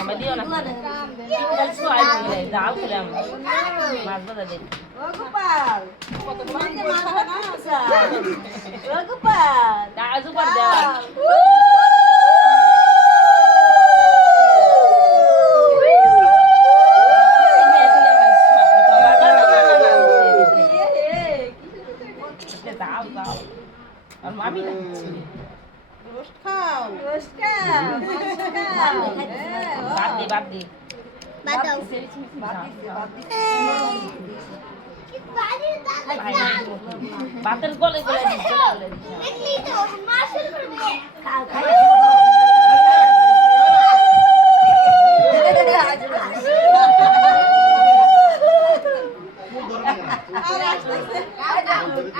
আমার দিও না তিনটা ছয় মিলে দাও খেলাম মাছ বাজা দিন ও গোপাল ও গোপাল কাজ উপর দেওয়া দাও দাও আর মামি রোস্ট গলে গলে দিস গলে গলে দিস আর আসতেছে।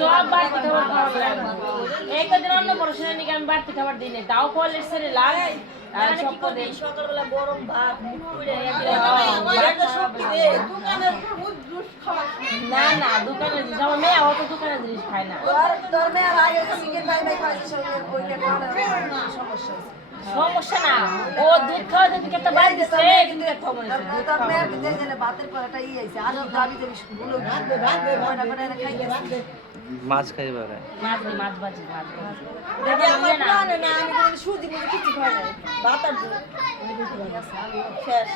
সব বাড়তি খাবার খাওয়া লাগে একদিন অন্য পড়াশোনা নিয়ে আমি বাড়তি খাবার দিই না তাও কলের সব করে সকালবেলা গরম ভাত না না দোকানের জিনিস আমার মেয়ে অত দোকানের জিনিস খায় না। তোর তোর আগে চিকেন ফ্রাই ফ্রাই খাইছে সঙ্গে ওইটা খাওয়ানোর সমস্যা সমস্যা না ও দুধ খাওয়া যদি একটা বাড়ি দিচ্ছে কিন্তু একটা মনে হচ্ছে তোর মেয়ের এই যে ভাতের পরাটা ই আইছে আর দাবি দেবি গুলো ভাত ভাত ভাত ভাত খাইতেছে। মাছ খাইবা রে মাছ দি মাছ ভাত ভাজি। দেখি আমার প্রাণে না আমি কোনো সুজি মুজি কিছু খাই না ভাত আর দুধ শেষ।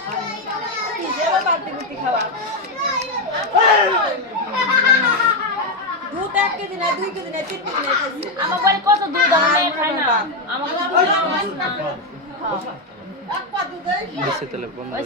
কি যেবা বাড়তি বুতি খাওয়া। দুধ এক কেজি না দুই কেজি না তিন কেজি না আমার বাড়ি কত দুধ আমার মেয়ে খায় না। আমার দুধ না তাহলে বন্ধ আর